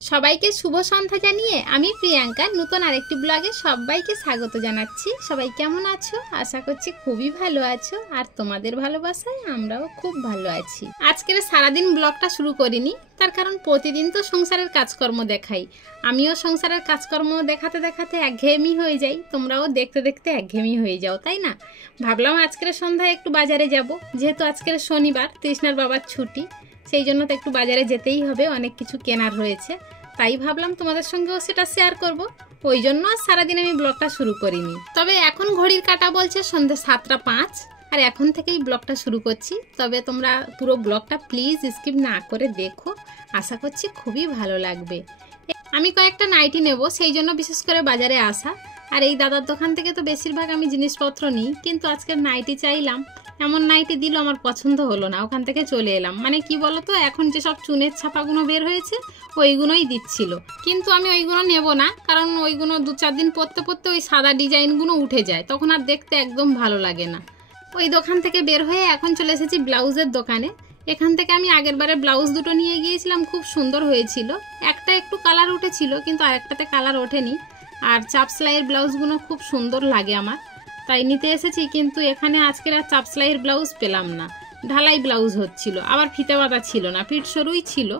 সবাইকে শুভ সন্ধ্যা জানিয়ে আমি প্রিয়াঙ্কা নতুন আরেকটি ব্লগে সবাইকে স্বাগত জানাচ্ছি। সবাই কেমন আছো? আশা করছি খুবই ভালো আছো, আর তোমাদের ভালোবাসায় আমরাও খুব ভালো আছি। আজকের সারাদিন ব্লগটা শুরু করিনি, তার কারণ প্রতিদিন তো সংসারের কাজকর্ম দেখাই। আমিও সংসারের কাজকর্ম দেখাতে দেখাতে একঘেয়েমি হয়ে যাই, তোমরাও দেখতে দেখতে একঘেয়েমি হয়ে যাও, তাই না? ভাবলাম আজকের সন্ধ্যায় একটু বাজারে যাব, যেহেতু আজকের শনিবার, তৃষ্ণার বাবার ছুটি, সেই জন্য তো একটু বাজারে যেতেই হবে, অনেক কিছু কেনার রয়েছে। তাই ভাবলাম তোমাদের সঙ্গেও সেটা শেয়ার করব, ওই জন্য সারাদিন আমি ব্লগটা শুরু করিনি। তবে এখন ঘড়ির কাঁটা বলছে সন্ধ্যে 7:05, আর এখন থেকেই ব্লগটা শুরু করছি। তবে তোমরা পুরো ব্লগটা প্লিজ স্কিপ না করে দেখো, আশা করছি খুবই ভালো লাগবে। আমি কয়েকটা নাইটি নেব, সেই জন্য বিশেষ করে বাজারে আসা। আর এই দাদার দোকান থেকে তো বেশিরভাগ আমি জিনিসপত্র নিই, কিন্তু আজকের নাইটি চাইলাম, এমন নাইটি দিল আমার পছন্দ হলো না, ওখান থেকে চলে এলাম। মানে কি বলো তো, এখন যেসব চুনের ছাপাগুলো বের হয়েছে ওইগুলোই দিচ্ছিল, কিন্তু আমি ওইগুলো নেব না, কারণ ওইগুলো 2-4 দিন পরতে পরতে ওই সাদা ডিজাইনগুলো উঠে যায়, তখন আর দেখতে একদম ভালো লাগে না। ওই দোকান থেকে বের হয়ে এখন চলে এসেছি ব্লাউজের দোকানে। এখান থেকে আমি আগের বারে ব্লাউজ দুটো নিয়ে গিয়েছিলাম, খুব সুন্দর হয়েছিল। একটা একটু কালার উঠেছিল, কিন্তু আরেকটাতে কালার ওঠেনি। আর চাপ সেলাইয়ের ব্লাউজগুলো খুব সুন্দর লাগে আমার, তাই নিতে এসেছি। কিন্তু এখানে আজকের আর চাপ সেলাইয়ের ব্লাউজ পেলাম না, ঢালাই ব্লাউজ হচ্ছিল, আবার ফিতে বাঁধা ছিল না, পিঠ সরুই ছিল,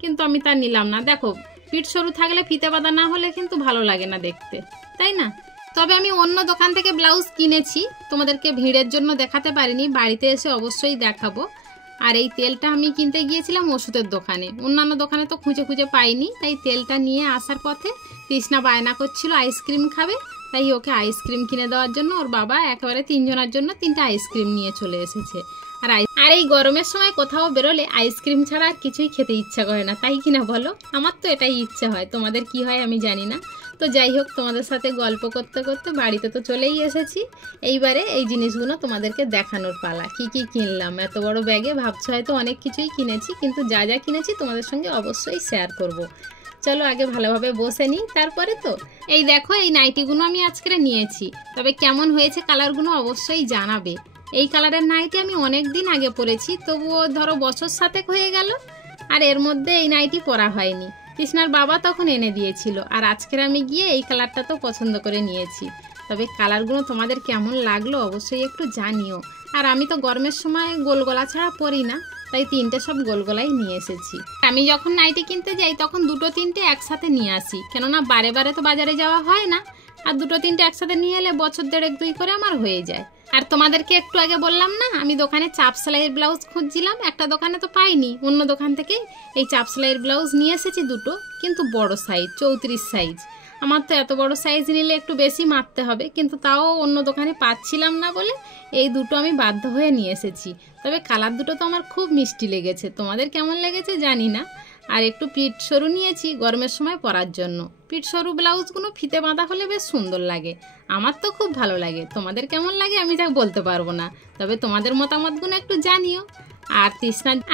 কিন্তু আমি তা নিলাম না। দেখো, পিঠ সরু থাকলে ফিতে বাঁধা না হলে কিন্তু ভালো লাগে না দেখতে, তাই না? তবে আমি অন্য দোকান থেকে ব্লাউজ কিনেছি, তোমাদেরকে ভিড়ের জন্য দেখাতে পারিনি, বাড়িতে এসে অবশ্যই দেখাবো। আর এই তেলটা আমি কিনতে গিয়েছিলাম ওষুধের দোকানে, অন্যান্য দোকানে তো খুঁজে খুঁজে পাইনি। তাই তেলটা নিয়ে আসার পথে তৃষ্ণা বায়না করছিল আইসক্রিম খাবে, তাই ওকে আইসক্রিম কিনে দেওয়ার জন্য ওর বাবা একেবারে 3 জনের জন্য 3টা আইসক্রিম নিয়ে চলে এসেছে। আর এই গরমের সময় কোথাও বেরোলে আইসক্রিম ছাড়া আর কিছুই খেতে ইচ্ছা করে না, তাই কিনা বলো? আমার তো এটাই ইচ্ছে হয়, তোমাদের কি হয় আমি জানি না। তো যাই হোক, তোমাদের সাথে গল্প করতে করতে বাড়িতে তো চলেই এসেছি। এইবারে এই জিনিসগুলো তোমাদেরকে দেখানোর পালা, কি কি কিনলাম। এত বড় ব্যাগে ভাবছো হয়তো অনেক কিছুই কিনেছি, কিন্তু যা যা কিনেছি তোমাদের সঙ্গে অবশ্যই শেয়ার করব। চলো আগে ভালোভাবে বসে নিই, তারপরে তো। এই দেখো, এই নাইটিগুলো আমি আজকে নিয়েছি, তবে কেমন হয়েছে কালারগুলো অবশ্যই জানাবে। এই কালারের নাইটি আমি অনেক দিন আগে পরেছি, তবুও ধরো বছর 7 হয়ে গেল, আর এর মধ্যে এই নাইটি পরা হয়নি। তৃষ্ণার বাবা তখন এনে দিয়েছিল, আর আজকের আমি গিয়ে এই কালারটা তো পছন্দ করে নিয়েছি। তবে কালারগুলো তোমাদের কেমন লাগলো অবশ্যই একটু জানিও। আর আমি তো গরমের সময় গোলগলা ছাড়া পরি না, তাই 3টে সব গোলগলাই নিয়ে এসেছি। আমি যখন নাইটি কিনতে যাই তখন 2-3টে একসাথে নিয়ে আসি, কেননা বারে বারে তো বাজারে যাওয়া হয় না, আর 2-3টে একসাথে নিয়ে এলে বছর 1.5-2 করে আমার হয়ে যায়। আর তোমাদেরকে একটু আগে বললাম না, আমি দোকানে চাপ সেলাইয়ের ব্লাউজ খুঁজছিলাম, একটা দোকানে তো পাইনি, অন্য দোকান থেকে এই চাপ সেলাইয়ের ব্লাউজ নিয়ে এসেছি 2টো, কিন্তু বড় সাইজ, 34 সাইজ। আমার তো এত বড় সাইজ নিলে একটু বেশি মারতে হবে, কিন্তু তাও অন্য দোকানে পাচ্ছিলাম না বলে এই 2টো আমি বাধ্য হয়ে নিয়ে এসেছি। তবে কালার 2টো তো আমার খুব মিষ্টি লেগেছে, তোমাদের কেমন লেগেছে জানি না। আর একটু পিঠ সরু নিয়েছি গরমের সময় পরার জন্য। পিঠ সরু ব্লাউজগুলো ফিতে বাঁধা হলে বেশ সুন্দর লাগে, আমার তো খুব ভালো লাগে। তোমাদের কেমন লাগে আমি তা বলতে পারবো না, তবে তোমাদের মতামতগুলো একটু জানিও।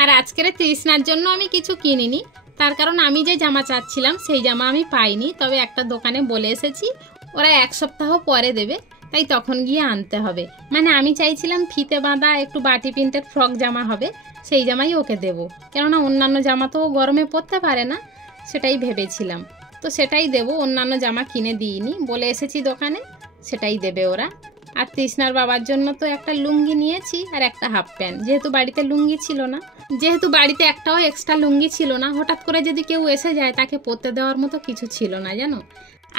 আর আজকের তৃষ্ণার জন্য আমি কিছু কিনিনি, তার কারণ আমি যে জামা চাচ্ছিলাম সেই জামা আমি পাইনি। তবে একটা দোকানে বলে এসেছি, ওরা 1 সপ্তাহ পরে দেবে, তাই তখন গিয়ে আনতে হবে। মানে আমি চাইছিলাম ফিতে বাঁধা একটু বাটি প্রিন্টের ফ্রক জামা হবে, সেই জামাই ওকে দেবো, কেননা অন্যান্য জামা তো গরমে পরতে পারে না, সেটাই ভেবেছিলাম। তো সেটাই দেবো, অন্যান্য জামা কিনে দিইনি, বলে এসেছি দোকানে, সেটাই দেবে ওরা। আর তৃষ্ণার বাবার জন্য তো একটা লুঙ্গি নিয়েছি আর একটা হাফ প্যান্ট, যেহেতু বাড়িতে লুঙ্গি ছিল না, যেহেতু বাড়িতে একটাও এক্সট্রা লুঙ্গি ছিল না, হঠাৎ করে যদি কেউ এসে যায় তাকে পরতে দেওয়ার মতো কিছু ছিল না, জানো।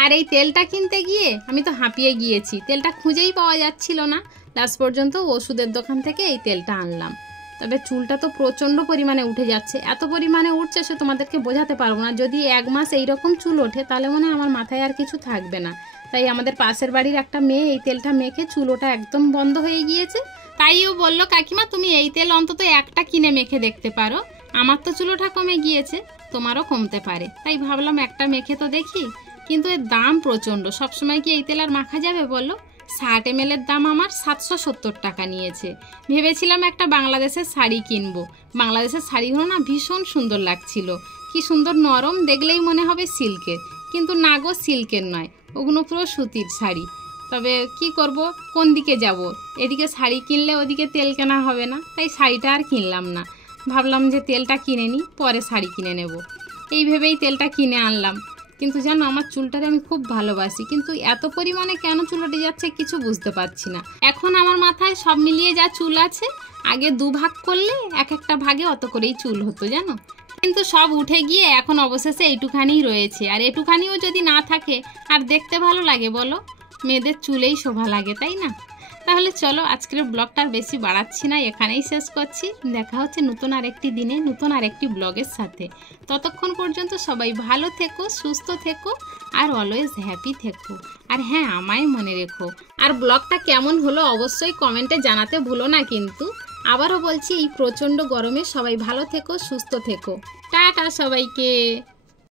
আর এই তেলটা কিনতে গিয়ে আমি তো হাঁপিয়ে গিয়েছি, তেলটা খুঁজেই পাওয়া যাচ্ছিল না, লাস্ট পর্যন্ত ওষুধের দোকান থেকে এই তেলটা আনলাম। তবে চুলটা তো প্রচণ্ড পরিমাণে উঠে যাচ্ছে, এত পরিমাণে উঠছে সে তোমাদেরকে বোঝাতে পারবো না। যদি 1 মাস এইরকম চুল ওঠে তাহলে মনে হয় আমার মাথায় আর কিছু থাকবে না। তাই আমাদের পাশের বাড়ির একটা মেয়ে এই তেলটা মেখে চুল ওঠা একদম বন্ধ হয়ে গিয়েছে, তাই ও বললো, কাকিমা তুমি এই তেল অন্তত একটা কিনে মেখে দেখতে পারো, আমার তো চুল ওঠা কমে গিয়েছে, তোমারও কমতে পারে। তাই ভাবলাম একটা মেখে তো দেখি, কিন্তু এর দাম প্রচণ্ড, সবসময় কি এই তেল আর মাখা যাবে বলো? 60 ml এর দাম আমার 770 টাকা নিয়েছে। ভেবেছিলাম একটা বাংলাদেশের শাড়ি কিনবো, বাংলাদেশের শাড়িগুলো না ভীষণ সুন্দর লাগছিল, কি সুন্দর নরম, দেখলেই মনে হবে সিল্কের, কিন্তু না গো, সিল্কের নয়, ওগুলো পুরো সুতির শাড়ি। তবে কি করব, কোন দিকে যাব, এদিকে শাড়ি কিনলে ওদিকে তেল কেনা হবে না, তাই শাড়িটা আর কিনলাম না। ভাবলাম যে তেলটা কিনে নিই, পরে শাড়ি কিনে নেব। এই ভেবেই তেলটা কিনে আনলাম। কিন্তু জানো, আমার চুলটারে আমি খুব ভালোবাসি, কিন্তু এত পরিমাণে কেন চুল উঠে যাচ্ছে কিছু বুঝতে পারছি না। এখন আমার মাথায় সব মিলিয়ে যা চুল আছে, আগে 2 ভাগ করলে এক একটা ভাগে অত করেই চুল হতো জানো, কিন্তু সব উঠে গিয়ে এখন অবশেষে এইটুখানিই রয়েছে। আর এটুখানিও যদি না থাকে আর দেখতে ভালো লাগে বলো? মেয়েদের চুলেই শোভা লাগে, তাই না? তাহলে চলো, আজকের ব্লগটা আর বেশি বাড়াচ্ছি না, এখানেই শেষ করছি। দেখা হচ্ছে নতুন আরেকটি দিনে নতুন আরেকটি ব্লগের সাথে। ততক্ষণ পর্যন্ত সবাই ভালো থেকো, সুস্থ থেকো আর অলওয়েজ হ্যাপি থেকো। আর হ্যাঁ, আমায় মনে রেখো। আর ব্লগটা কেমন হলো অবশ্যই কমেন্টে জানাতে ভুলো না কিন্তু। আবারও বলছি, এই প্রচণ্ড গরমে সবাই ভালো থেকো, সুস্থ থেকো। টাটা সবাইকে।